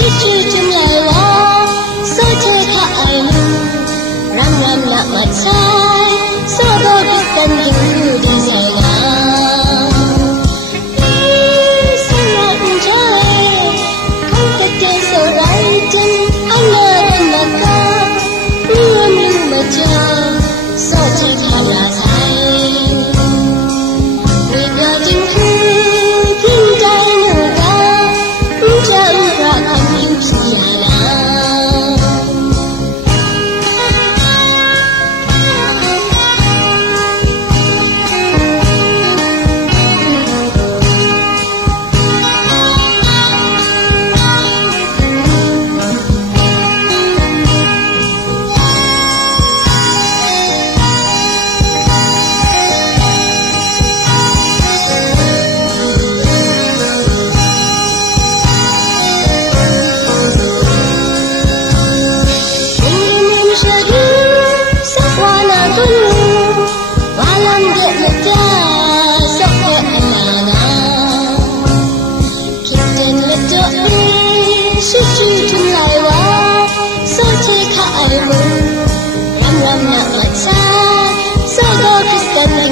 suci chung lại wa so chơi thả ai lu ram ram nak mat sai so do bitan du di sana sangat jai kau kata serai jen anda dan mata belum lu macam so chơi thả ra sai wega jeng king jai nu ga jam ra kambing piana suci chung lại wa so chơi thả ai lu ram ram nak mat sa so do Kristen